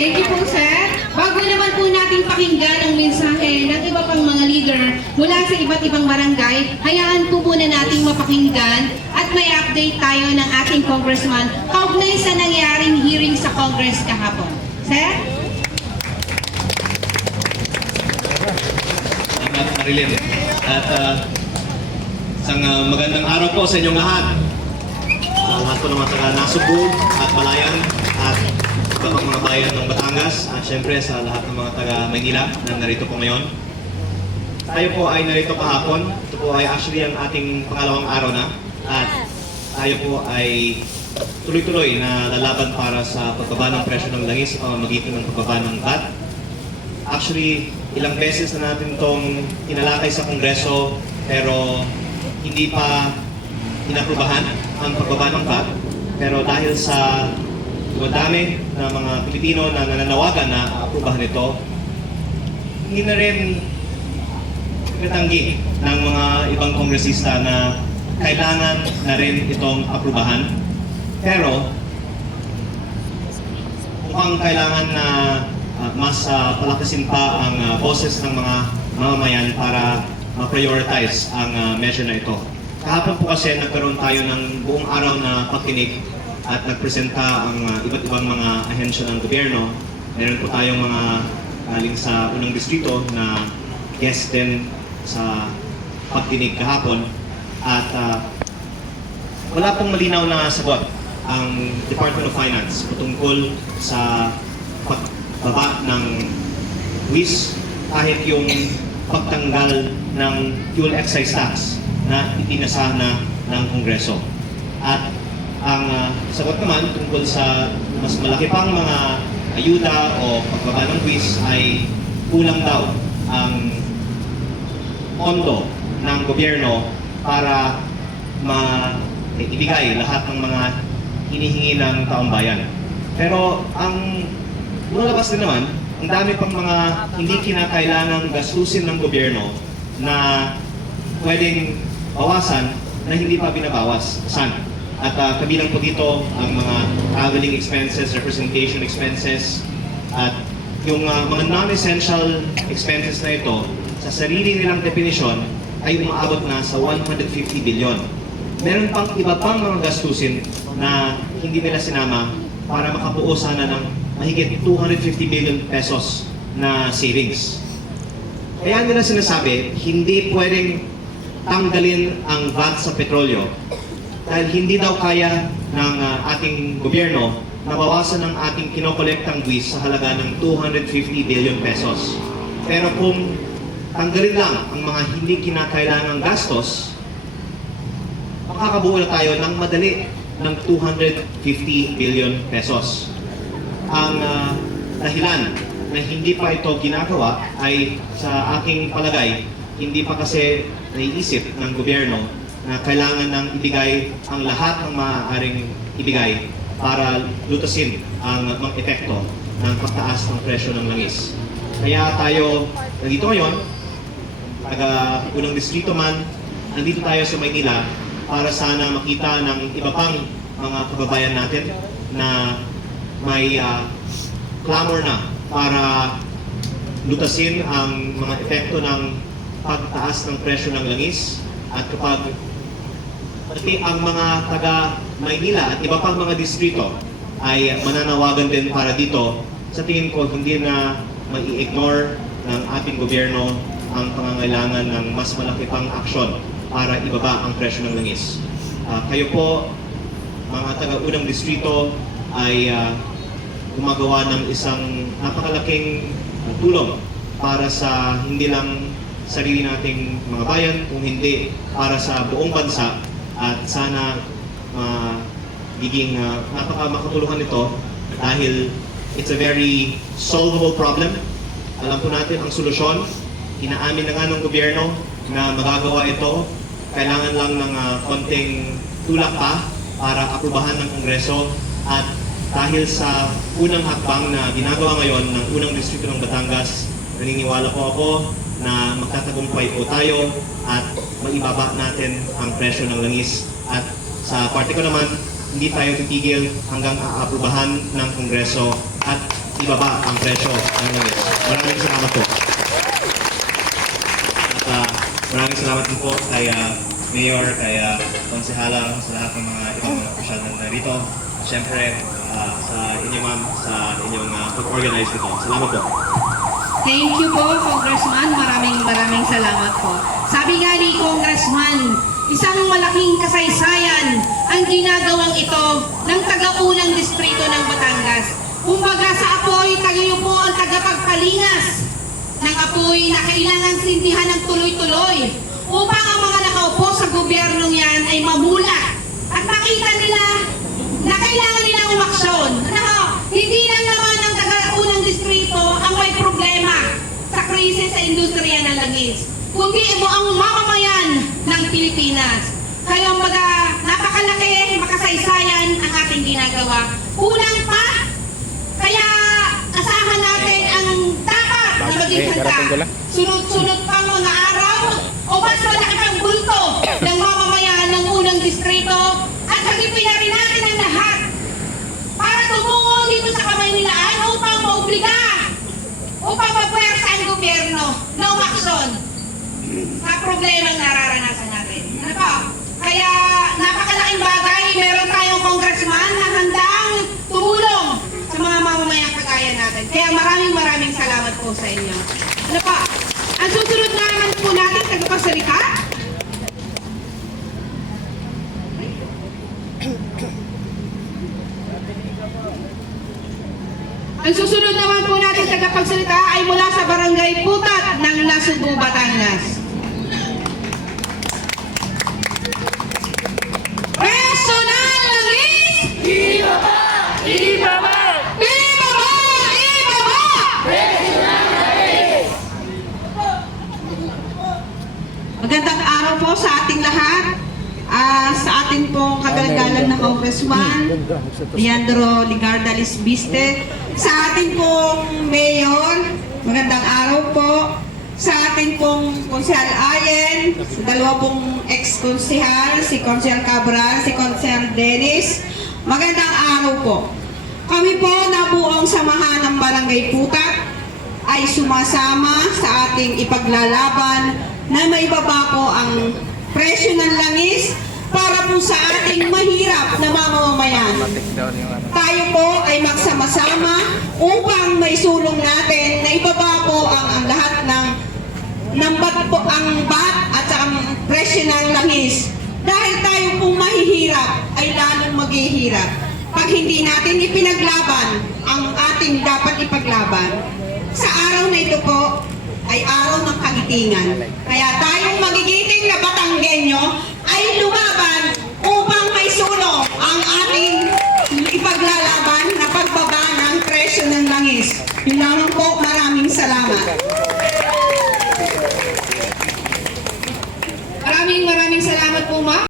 Thank you po, sir. Bago naman po natin pakinggan ang mensahe ng iba pang mga leader mula sa iba't ibang barangay, hayaan po muna nating mapakinggan at may update tayo ng ating congressman kaugnay sa nangyaring hearing sa Congress kahapon. Sir? Salamat, Marilyn. At isang magandang araw po sa inyong lahat. Sa lahat po ng mga taga-Nasugbu at Malayan at iba pang mga bayan ng Batangas at syempre sa lahat ng mga taga-Maynila na narito po ngayon. Tayo po ay narito kahapon. Ito po ay actually ang ating pangalawang araw na at tayo po ay tuloy-tuloy na lalaban para sa pagbaba ng presyo ng langis o magitan ng pagbaba ng VAT. Actually, ilang beses na natin itong inalakay sa Kongreso pero hindi pa inaprubahan ang pagbaba ng VAT. Pero dahil sa madami na mga Pilipino na nananawagan na aprubahan ito, hindi na rin natanggi ng mga ibang kongresista na kailangan na rin itong aprubahan. Pero mukhang kailangan na mas palakasin pa ang boses ng mga mamamayan para ma-prioritize ang measure na ito. Kahapon po kasi nagkaroon tayo ng buong araw na pakinig at nagpresenta ang iba't ibang mga ahensya ng gobyerno. Meron po tayong mga galing sa unang distrito na guest din sa pagdinig kahapon. At wala pong malinaw na sagot ang Department of Finance patungkol sa pagbaba ng WIS kahit yung pagtanggal ng fuel excise tax na itinasa na ng Kongreso. At ang sagot naman tungkol sa mas malaki pang mga ayuda o pagbaba ng WIS ay kulang daw ang pondo ng gobyerno para maibigay lahat ng mga hinihingi ng taong bayan. Pero ang lumabas din naman, ang dami pang mga hindi kinakailangang gastusin ng gobyerno na pwedeng bawasan na hindi pa binabawas. Saan? At kabilang po dito ang mga traveling expenses, representation expenses, at yung mga non-essential expenses na ito, sa sarili nilang definisyon, ay umaabot na sa 150 billion. Meron pang iba pang mga gastusin na hindi nila sinama para makabuo sana ng mahigit 250 billion pesos na savings. Kaya nila sinasabi, hindi pwedeng tanggalin ang VAT sa petrolyo dahil hindi daw kaya ng ating gobyerno na bawasan ng ating kinokolektang buwis sa halaga ng 250 billion pesos. Pero kung tanggalin lang ang mga hindi kinakailangang gastos, makakabuo na tayo ng madali ng 250 billion pesos. Ang dahilan na hindi pa ito ginagawa ay sa aking palagay, hindi pa kasi naiisip ng gobyerno na kailangan nang ibigay ang lahat ng maaaring ibigay para lutasin ang mga epekto ng pagtaas ng presyo ng langis. Kaya tayo nandito ngayon, taga-unang distrito man, nandito tayo sa Maynila para sana makita ng iba pang mga kababayan natin na may clamor na para lutasin ang mga epekto ng pagtaas ng presyo ng langis. At kapag pati ang mga taga-Maynila at iba pang mga distrito ay mananawagan din para dito, sa tingin ko hindi na mai-ignore ng ating gobyerno ang pangangailangan ng mas malaki pang aksyon para ibaba ang presyo ng langis. Kayo po, mga taga-unang distrito, ay gumagawa ng isang napakalaking tulong para sa hindi lang sarili nating mga bayan, kung hindi para sa buong bansa. At sana makatulungan ito dahil it's a very solvable problem. Alam po natin ang solusyon. Inaamin na nga ng gobyerno na magagawa ito. Kailangan lang ng konting tulak pa para aprubahan ng Kongreso. At dahil sa unang hakbang na ginagawa ngayon ng unang distrito ng Batangas, naniniwala po ako na magtatagumpay po tayo at maibaba natin ang presyo ng langis. At sa parte ko naman, hindi tayo titigil hanggang aaprubahan ng Kongreso at ibaba ang presyo ng langis. Maraming salamat po. At maraming salamat din po kay Mayor, kay Konsehala, sa lahat ng mga ibang opisyal na narito. Siyempre, sa inyo ma'am, sa inyong pag-organize nito. Salamat po. Thank you po, Congressman. Maraming salamat po. Sabi nga ni Congressman, isang malaking kasaysayan ang ginagawang ito ng taga-unang distrito ng Batangas. Kumbaga sa apoy, tayo po ang tagapagpalingas ng apoy na kailangan sindihan ng tuloy-tuloy upang ang mga nakaupo sa gobyernong yan ay mamulat at makita nila na kailangan nilang umaksyon. Hindi lang naman ang taga-unang distrito ang may problema sa krisis sa industriya ng langis, kundi ang mamamayan ng Pilipinas. Kaya napakalaki, makasaysayan ang ating ginagawa. Kulang pa, kaya asahan natin ang dapat na maging handa. Sunod-sunod pang mga araw o mas malaki pang bulto ng mamamayan ng unang distrito at hagipin na rin natin ang lahat para tumungo dito sa Kamaynilaan upang maobliga, upang mapwersa ang gobyerno na umaksyon sa problemang nararanasan natin. Ano po? Kaya napakalaking bagay, meron tayong congressman na handang tumulong sa mga mamamayang kagaya natin. Kaya maraming salamat po sa inyo. Ano po? Ang susunod naman po natin, tagapagsalita. Ang susunod naman po natin tagapagsalita ay mula sa Barangay Putat ng Nasugbu, Batangas. Personal langis! Ibaba! Ibaba! Ibaba! Ibaba! Personal langis! Magandang araw po sa ating lahat. Sa atin pong kagagalan na Congressman Leandro Ligarda Lisbiste, sa atin pong Mayor, magandang araw po. Sa atin pong Konsehal Ayen, sa dalawa pong ex-konsehal, si Konsehal Cabral, si Konsehal Dennis, magandang araw po. Kami po na buong samahan ng Barangay Putat ay sumasama sa ating ipaglalaban na maibaba po ang presyo ng langis para po sa ating mahirap na mamamayan. Tayo po ay magsama-sama upang maisulong natin na ibaba po ang lahat ng bat at ang presyo ng langis. Dahil tayo po mahihirap ay lalong maghihirap pag hindi natin ipinaglaban ang ating dapat ipaglaban. Sa araw na ito po ay araw ng kagitingan. Kaya tayong magigiting na Batanggenyo ay lumaban upang may sulong ang ating ipaglalaban na pagbaba ng presyo ng langis. Yun lamang po, maraming salamat.